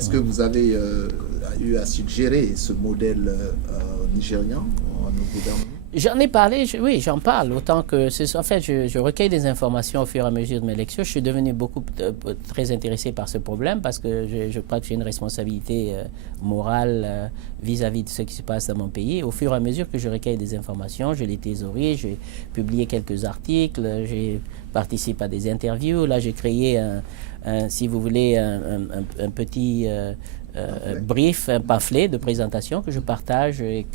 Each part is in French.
Est-ce que vous avez eu à suggérer ce modèle nigérian au gouvernement? J'en ai parlé, oui, j'en parle, autant que en fait, je recueille des informations au fur et à mesure de mes lectures. Je suis devenu très intéressé par ce problème parce que je crois que j'ai une responsabilité morale vis-à-vis de ce qui se passe dans mon pays. Au fur et à mesure que je recueille des informations, je les thésaurise, j'ai publié quelques articles, j'ai participé à des interviews. Là, j'ai créé, si vous voulez, un petit brief, un pamphlet de présentation que je partage et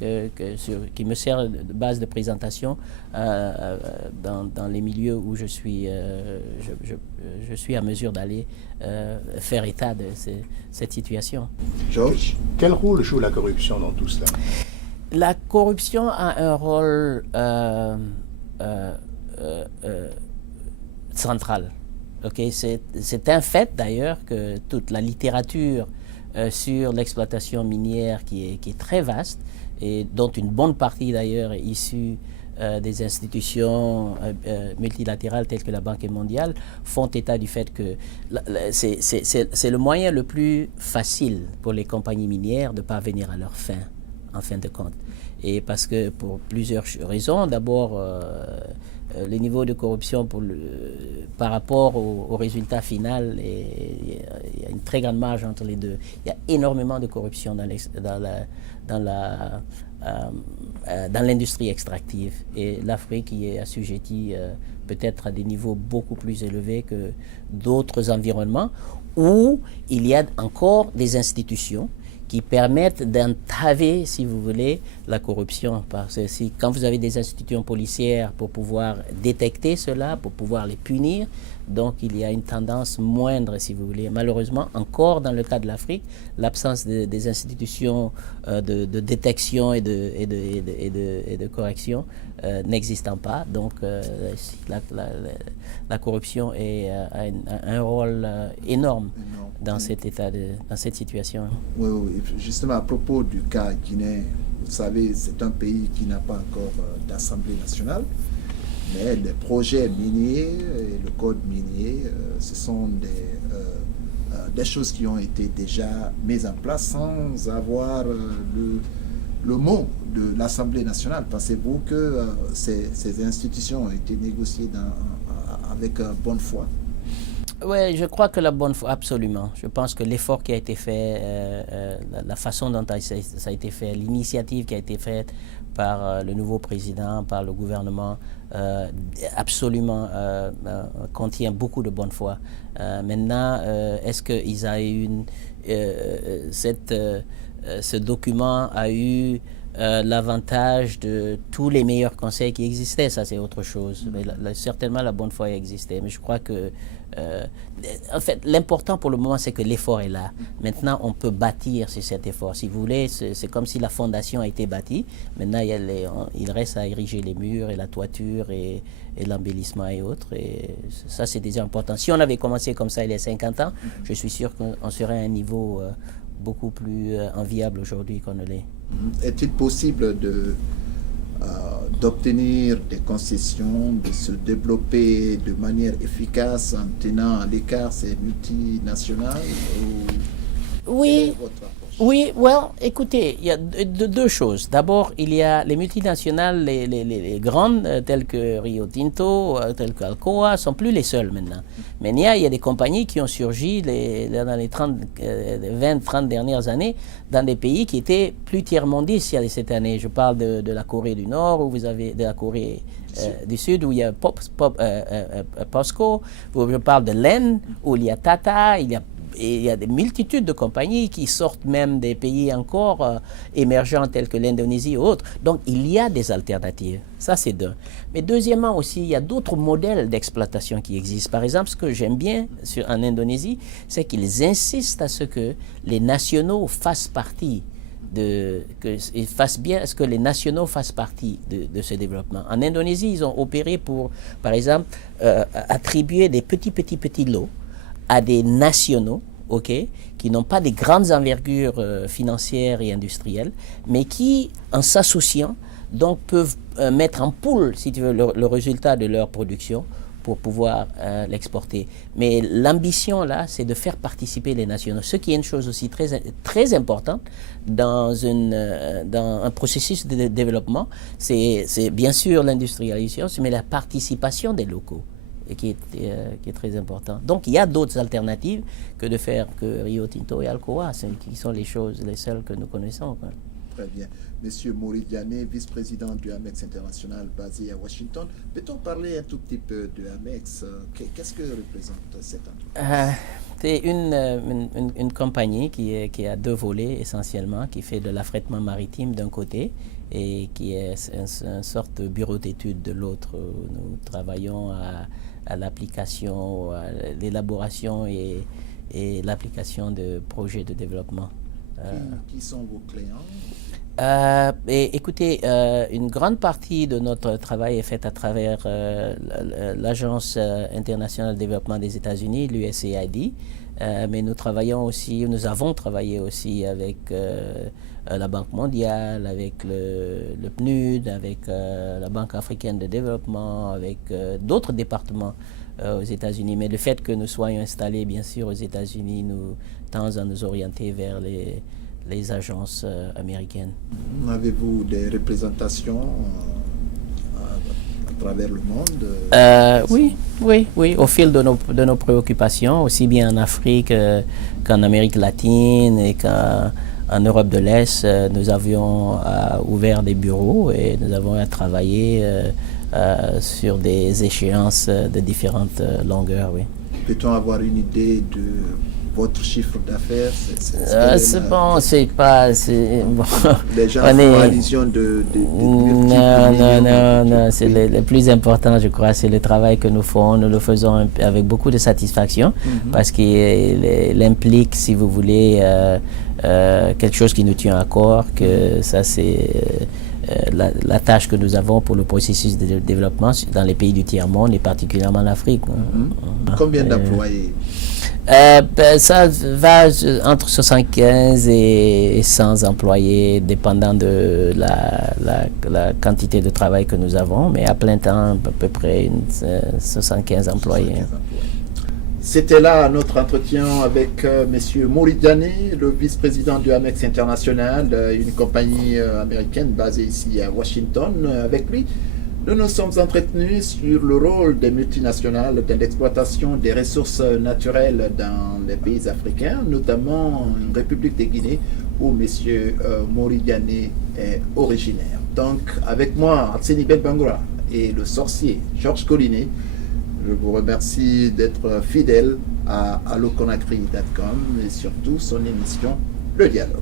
qui me sert de base de présentation dans les milieux où je suis à mesure d'aller faire état de cette situation. Georges, quel rôle joue la corruption dans tout cela? La corruption a un rôle central. Okay? C'est un fait d'ailleurs que toute la littérature sur l'exploitation minière qui est très vaste et dont une bonne partie d'ailleurs est issue des institutions multilatérales telles que la Banque mondiale font état du fait que c'est le moyen le plus facile pour les compagnies minières de parvenir à leur fin, en fin de compte. Et parce que pour plusieurs raisons, d'abord le niveau de corruption par rapport au résultat final, il y a une très grande marge entre les deux. Il y a énormément de corruption dans l'industrie extractive. Et l'Afrique y est assujettie peut-être à des niveaux beaucoup plus élevés que d'autres environnements où il y a encore des institutions qui permettent d'entraver, si vous voulez, la corruption. Parce que quand vous avez des institutions policières pour pouvoir détecter cela, pour pouvoir les punir, donc il y a une tendance moindre, si vous voulez. Malheureusement, encore dans le cas de l'Afrique, l'absence des institutions de détection et de correction n'existant pas. Donc la corruption a un rôle énorme dans cet état dans cette situation. Oui, oui, justement à propos du cas guinéen, vous savez, c'est un pays qui n'a pas encore d'Assemblée nationale, mais les projets miniers et le code minier, ce sont des choses qui ont été déjà mises en place sans avoir le mot de l'Assemblée nationale. Pensez-vous que ces institutions ont été négociées avec bonne foi? Oui, je crois que la bonne foi, absolument. Je pense que l'effort qui a été fait, la façon dont ça a été fait, l'initiative qui a été faite par le nouveau président, par le gouvernement, absolument contient beaucoup de bonne foi. Maintenant, est-ce que ce document a eu l'avantage de tous les meilleurs conseils qui existaient? Ça, c'est autre chose. Mais certainement, la bonne foi existait. Mais je crois que en fait, l'important pour le moment, c'est que l'effort est là. Maintenant, on peut bâtir sur cet effort. Si vous voulez, c'est comme si la fondation a été bâtie. Maintenant, il reste à ériger les murs et la toiture et l'embellissement et autres. Et ça, c'est déjà important. Si on avait commencé comme ça il y a 50 ans, je suis sûr qu'on serait à un niveau beaucoup plus enviable aujourd'hui qu'on ne l'est. Est-il possible d'obtenir des concessions, de se développer de manière efficace en tenant à l'écart ces multinationales? Oui. Oui, écoutez, il y a deux choses. D'abord, il y a les multinationales, les grandes, telles que Rio Tinto, telles qu'Alcoa, sont plus les seules maintenant. Mais il y a des compagnies qui ont surgi dans les 20-30 dernières années dans des pays qui étaient plus tiers-mondistes il y a cette année. Je parle de la Corée du Nord, où vous avez de la Corée du Sud, où il y a POSCO. Je parle de l'Inde, où il y a Tata, il y a des multitudes de compagnies qui sortent même des pays encore émergents tels que l'Indonésie et autres. Donc, il y a des alternatives. Ça, c'est d'un. Mais deuxièmement aussi, il y a d'autres modèles d'exploitation qui existent. Par exemple, ce que j'aime bien en Indonésie, c'est qu'ils insistent à ce que les nationaux fassent partie de ce développement. En Indonésie, ils ont opéré pour, par exemple, attribuer des petits lots à des nationaux, qui n'ont pas des grandes envergures financières et industrielles, mais qui, en s'associant, donc peuvent mettre en pool, si tu veux, le résultat de leur production pour pouvoir l'exporter. Mais l'ambition là, c'est de faire participer les nationaux. Ce qui est une chose aussi très importante dans un processus de développement, c'est bien sûr l'industrialisation, mais la participation des locaux. Qui est très important. Donc il y a d'autres alternatives que de faire que Rio Tinto et Alcoa, qui sont les seules que nous connaissons, quoi. Très bien. Monsieur Maurice Diané, vice-président du Amex International basé à Washington. Peut-on parler un tout petit peu de Amex? Qu'est-ce que représente cette entreprise? C'est une compagnie qui a deux volets essentiellement, qui fait de l'affrètement maritime d'un côté et qui est une sorte de bureau d'études de l'autre. Nous travaillons à l'application, à l'élaboration et l'application de projets de développement. Qui sont vos clients? Écoutez, une grande partie de notre travail est faite à travers l'Agence internationale de développement des États-Unis, l'USAID, mais nous avons travaillé aussi avec la Banque mondiale, avec le PNUD, avec la Banque africaine de développement, avec d'autres départements aux États-Unis. Mais le fait que nous soyons installés, bien sûr, aux États-Unis, nous tend à nous orienter vers les agences américaines. Avez-vous des représentations à travers le monde? Oui, au fil de nos préoccupations, aussi bien en Afrique qu'en Amérique latine et qu'en Europe de l'Est, nous avions ouvert des bureaux et nous avons travaillé sur des échéances de différentes longueurs, oui. Peut-on avoir une idée de votre chiffre d'affaires? C'est pas... Bon. Les gens font allusion de Non, c'est le plus important, je crois, c'est le travail que nous faisons. Nous le faisons avec beaucoup de satisfaction parce qu'il implique, si vous voulez, quelque chose qui nous tient à cœur, que ça c'est la tâche que nous avons pour le processus de développement dans les pays du tiers-monde et particulièrement en Afrique. Combien d'employés? Ça va entre 75 et 100 employés, dépendant de la quantité de travail que nous avons, mais à plein temps, à peu près 75 employés. C'était là notre entretien avec M. Maurice Diané, le vice-président du Amex International, une compagnie américaine basée ici à Washington. Avec lui, nous nous sommes entretenus sur le rôle des multinationales dans l'exploitation des ressources naturelles dans les pays africains, notamment en République de Guinée, où M. Maurice Diané est originaire. Donc, avec moi, Atseni Belbangura et le sorcier Georges Collinet, je vous remercie d'être fidèle à alloconakry.com et surtout son émission Le Dialogue.